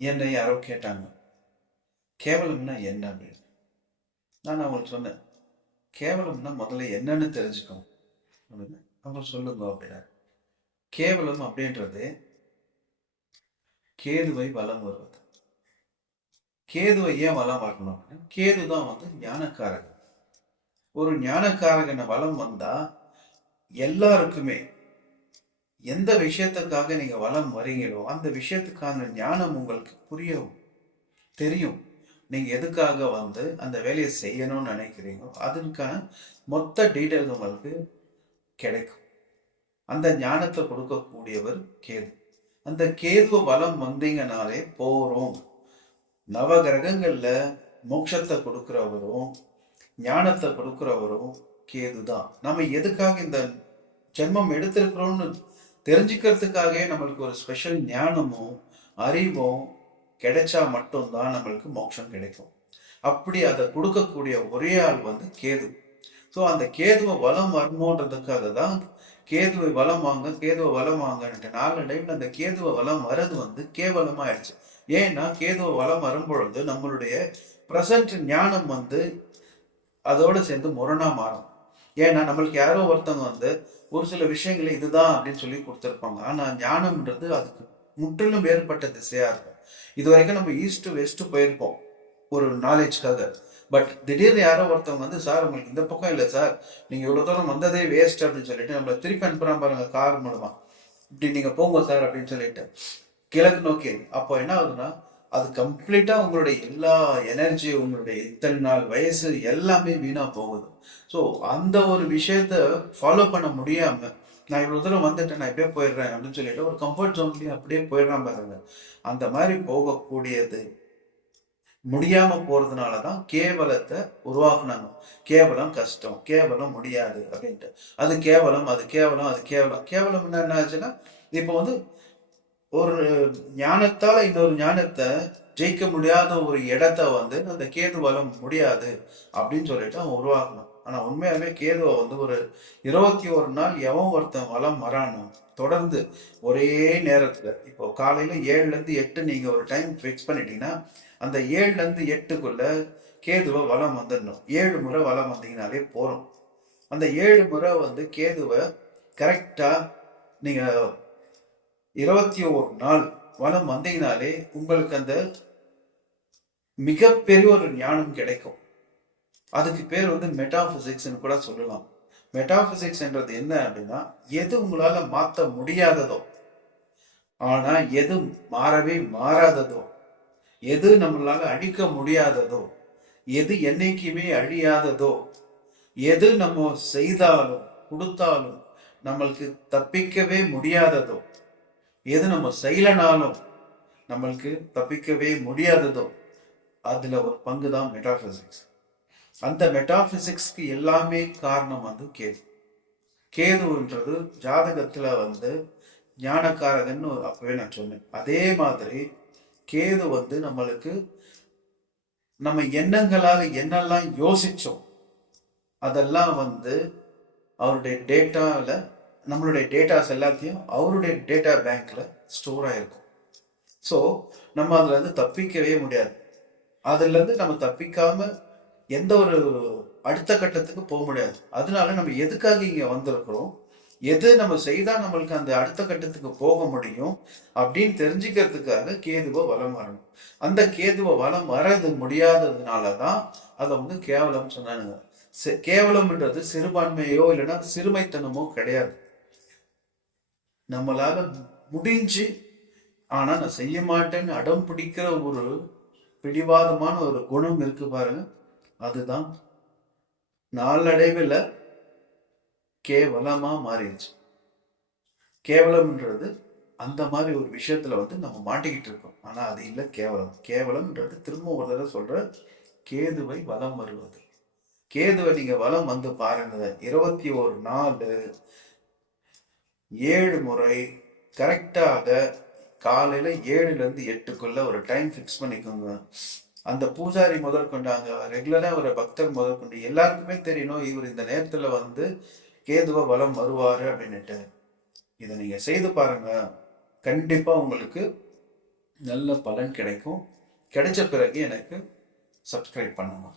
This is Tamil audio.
என்னை யாரோ கேட்டாங்க. கேவலம்னா என்ன அப்படின்னு? நான் அவங்களுக்கு சொன்னேன் கேவலம்னா முதல்ல என்னன்னு தெரிஞ்சுக்கணும் அப்படின்னு அவங்க சொல்லுங்க அப்படின்னா கேவலம் அப்படின்றது கேதுவை வலம் வருவது. கேதுவை ஏன் வலம் வரணும் அப்படின்னா கேது தான் வந்து ஞானக்காரகன். ஒரு ஞானக்காரகனை வலம் வந்தா எல்லாருக்குமே எந்த விஷயத்துக்காக நீங்கள் வலம் வரீங்களோ அந்த விஷயத்துக்கான ஞானம் உங்களுக்கு புரியும் தெரியும். நீங்கள் எதுக்காக வந்து அந்த வேலையை செய்யணும்னு நினைக்கிறீங்களோ அதற்கான மொத்த டீட்டெயில் உங்களுக்கு கிடைக்கும். அந்த ஞானத்தை கொடுக்கக்கூடியவர் கேது. அந்த கேது வலம் வந்தீங்கனாலே போகிறோம் நவ கிரகங்கள்ல மோட்சத்தை கொடுக்குறவரும் ஞானத்தை கொடுக்குறவரும் கேது தான் நம்ம எதுக்காக இந்த ஜென்மம் எடுத்திருக்கிறோம்னு தெரிஞ்சுக்கிறதுக்காகவே நம்மளுக்கு ஒரு ஸ்பெஷல் ஞானமும் அறிவும் கிடைச்சா மட்டும்தான் நம்மளுக்கு மோட்சம் கிடைக்கும். அப்படி அதை கொடுக்கக்கூடிய ஒரே ஆள் வந்து கேது. ஸோ அந்த கேதுவை வலம் வரணுன்றதுக்காக தான் கேதுவை வலம் வாங்க கேதுவை வலம் வாங்கன்ட்டு நாளடைவில் அந்த கேதுவை வலம் வரது வந்து கேவலமாயிடுச்சு. ஏன்னா கேதுவை வலம் வரும் பொழுது நம்மளுடைய ப்ரெசன்ட் ஞானம் வந்து அதோடு சேர்ந்து முரணா மாறும். ஏன்னா நம்மளுக்கு யாரோ ஒருத்தவங்க வந்து ஒரு சில விஷயங்களை இதுதான் அப்படின்னு சொல்லி கொடுத்துருப்பாங்க. ஆனால் ஞானம்ன்றது அதுக்கு முற்றிலும் வேறுபட்ட திசையாக இருக்கும். இது வரைக்கும் நம்ம ஈஸ்ட் வெஸ்ட் போயிருப்போம். ஒரு நாலேஜ்க்காக பட் திடீர்னு யாரோ ஒருத்தவங்க வந்து சார் உங்களுக்கு இந்த பக்கம் இல்லை சார். நீங்கள் இவ்வளோ தூரம் வந்ததே வேஸ்ட் அப்படின்னு சொல்லிட்டு நம்மளை திருப்பி அனுப்புறான் பாருங்க கார் மூலமாக இப்படி நீங்கள் போங்க சார் அப்படின்னு சொல்லிட்டு கிழக்கு நோக்கி. அப்போ என்ன ஆகுதுன்னா அது கம்ப்ளீட்டாக உங்களுடைய எல்லா எனர்ஜி உங்களுடைய இத்தனை நாள் வயசு எல்லாமே வீணாக போகுது. ஸோ அந்த ஒரு விஷயத்த ஃபாலோ பண்ண முடியாமல் நான் இவ்வளோ தூரம் வந்துட்டேன் நான் இப்படியே போயிடுறேன் அப்படின்னு சொல்லிட்டு ஒரு கம்ஃபர்ட் ஜோன்லயே அப்படியே போயிடுறான் பாருங்க. அந்த மாதிரி போகக்கூடியது முடியாமல் போகிறதுனால தான் கேவலத்தை உருவாக்குனாங்க. கேவலம் கஷ்டம் கேவலம் முடியாது அப்படின்ட்டு. அது கேவலம் அது கேவலம் அது கேவலம். கேவலம் என்ன ஆச்சுன்னா இப்போ வந்து ஒரு ஞானத்தால இன்னொரு ஞானத்தை ஜெயிக்க முடியாத ஒரு இடத்த வந்து அந்த கேது முடியாது அப்படின்னு சொல்லிட்டு அவன் உருவாக்கணும் ஆனா உண்மையாவே கேதுவை வந்து ஒரு இருபத்தி ஒரு நாள் எவன் ஒருத்தன் வலம் வரானோ தொடர்ந்து ஒரே நேரத்துல இப்போ காலையில ஏழுல இருந்து எட்டு நீங்க ஒரு டைம் ஃபிக்ஸ் பண்ணிட்டீங்கன்னா அந்த ஏழுல இருந்து எட்டுக்குள்ள கேதுவை வலம் வந்துடணும். ஏழு முறை வலம் வந்தீங்கனாலே போறோம். அந்த ஏழு முறை வந்து கேதுவை கரெக்டா நீங்க இருபத்தி ஒரு நாள் வளம் வந்தீங்கனாலே உங்களுக்கு அந்த மிகப்பெரிய ஒரு ஞானம் கிடைக்கும். அதுக்கு பேர் வந்து மெட்டாபிசிக்ஸ்ன்னு கூட சொல்லலாம். மெட்டாபிசிக்ஸ்ன்றது என்ன அப்படின்னா எது உங்களால மாற்ற முடியாததோ ஆனா எது மாறவே மாறாததோ எது நம்மளால அழிக்க முடியாததோ எது என்னைக்குமே அழியாததோ எது நம்ம செய்தாலும் கொடுத்தாலும் நம்மளுக்கு தப்பிக்கவே முடியாததோ எது நம்ம செய்யலனாலும் நம்மளுக்கு தப்பிக்கவே முடியாததோ அதில் ஒரு பங்கு தான் மெட்டாஃபிசிக்ஸ் அந்த மெட்டாஃபிசிக்ஸ்க்கு எல்லாமே காரணம் வந்து கேது. கேதுன்றது ஜாதகத்தில் வந்து ஞானக்காரகன்னு அப்பவே நான் சொன்னேன். அதே மாதிரி கேது வந்து நம்மளுக்கு நம்ம எண்ணங்களாக என்னெல்லாம் யோசித்தோம் அதெல்லாம் வந்து அவருடைய டேட்டாவில் நம்மளுடைய டேட்டாஸ் எல்லாத்தையும் அவருடைய டேட்டா பேங்க்கில் ஸ்டோர் ஆகிருக்கும் ஸோ நம்ம அதுலேருந்து தப்பிக்கவே முடியாது. அதுலேருந்து நம்ம தப்பிக்காமல் எந்த ஒரு அடுத்த கட்டத்துக்கு போக முடியாது. அதனால நம்ம எதுக்காக இங்கே வந்திருக்கிறோம்? எது நம்ம செய்தால் நம்மளுக்கு அந்த அடுத்த கட்டத்துக்கு போக முடியும்? அப்படின்னு தெரிஞ்சுக்கிறதுக்காக கேதுவை வளம் வரணும். அந்த கேதுவை வளம் வர்றது முடியாததுனால தான் அதை வந்து கேவலம் சொன்னானுங்க. கேவலம்ன்றது சிறுபான்மையோ இல்லைன்னா சிறுமைத்தனமோ கிடையாது. நம்மளால முடிஞ்சு ஆனா நான் செய்ய மாட்டேன்னு அடம் பிடிக்கிற ஒரு பிடிவாதமான ஒரு குணம் இருக்கு பாருங்க. அதுதான் நாளடைவில் கேவலமா மாறிடுச்சு. கேவலம்ன்றது அந்த மாதிரி ஒரு விஷயத்துல வந்து நம்ம மாட்டிக்கிட்டு இருக்கோம். ஆனா அது இல்லை கேவலம். கேவலம்ன்றது திரும்ப ஒரு தடவை சொல்ற கேதுவை வலம் வருவது. கேதுவை நீங்க வலம் வந்து பாருங்க. இருபத்தி ஒரு நாலு ஏழு முறை கரெக்டாக காலையில் ஏழுலேருந்து எட்டுக்குள்ள ஒரு டைம் ஃபிக்ஸ் பண்ணிக்கோங்க. அந்த பூஜாரி முதற்கொண்டாங்க. ரெகுலராக ரெகுலரா ஒரு பக்தர் முதற்கொண்டு. எல்லாருக்குமே தெரியணும் இவர் இந்த நேரத்தில் வந்து கேதுவ வலம் வருவார் அப்படின்னுட்டு. இதை நீங்கள் செய்து பாருங்க. கண்டிப்பாக உங்களுக்கு நல்ல பலன் கிடைக்கும். கிடைச்ச பிறகு எனக்கு சப்ஸ்கிரைப் பண்ணுங்க.